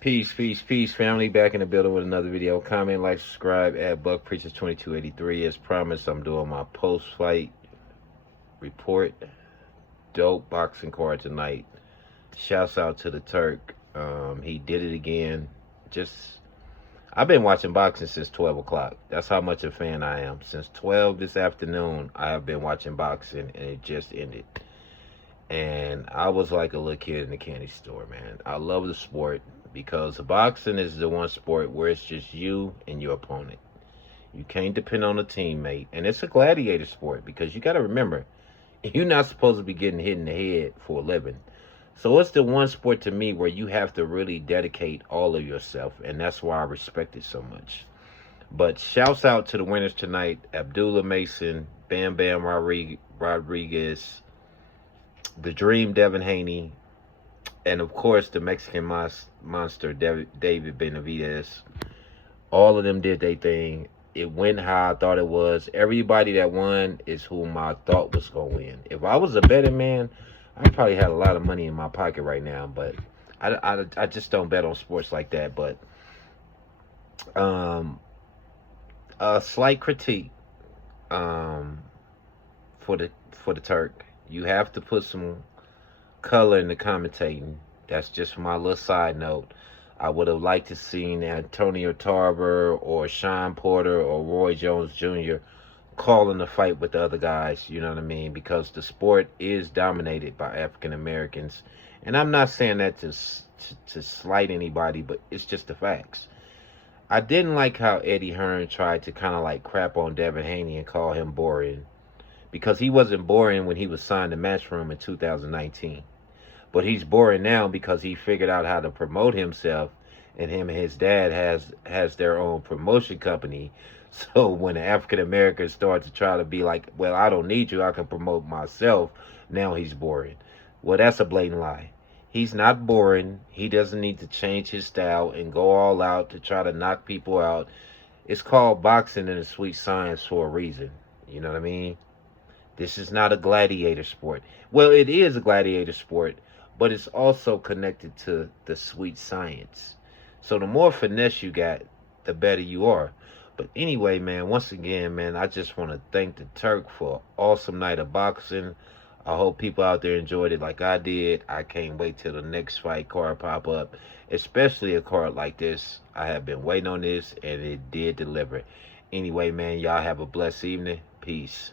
Peace, peace, peace, family. Back in the building with another video. Comment, like, subscribe at Buck Preachers 2283. As promised, I'm doing my post-fight report. Dope boxing card tonight. Shouts out to the Turk. He did it again. I've been watching boxing since 12 o'clock. That's how much a fan I am. Since 12 this afternoon, I have been watching boxing, and it just ended. And I was like a little kid in the candy store, man. I love the sport because boxing is the one sport where it's just you and your opponent. You can't depend on a teammate. And it's a gladiator sport because you got to remember, you're not supposed to be getting hit in the head for a living. So it's the one sport to me where you have to really dedicate all of yourself. And that's why I respect it so much. But shouts out to the winners tonight. Abdullah Mason, Bam Bam Rodriguez, the Dream Devin Haney, and of course the Mexican monster David Benavidez. All of them did their thing. It went how I thought it was. Everybody that won is whom I thought was going to win. If I was a betting man, I probably had a lot of money in my pocket right now, but I just don't bet on sports like that. But a slight critique for the Turk. You have to put some color in the commentating. That's just my little side note. I would have liked to seen Antonio Tarver or Sean Porter or Roy Jones Jr. calling the fight with the other guys, you know what I mean? Because the sport is dominated by African Americans. And I'm not saying that to slight anybody, but it's just the facts. I didn't like how Eddie Hearn tried to kind of like crap on Devin Haney and call him boring. Because he wasn't boring when he was signed to Matchroom in 2019. But he's boring now because he figured out how to promote himself, and him and his dad has their own promotion company. So when the African Americans start to try to be like, well, I don't need you, I can promote myself, now he's boring. Well, that's a blatant lie. He's not boring. He doesn't need to change his style and go all out to try to knock people out. It's called boxing and a sweet science for a reason. You know what I mean? This is not a gladiator sport. Well, it is a gladiator sport, but it's also connected to the sweet science. So the more finesse you got, the better you are. But anyway, man, once again, man, I just want to thank the Turk for an awesome night of boxing. I hope people out there enjoyed it like I did. I can't wait till the next fight card pop up, especially a card like this. I have been waiting on this, and it did deliver. Anyway, man, y'all have a blessed evening. Peace.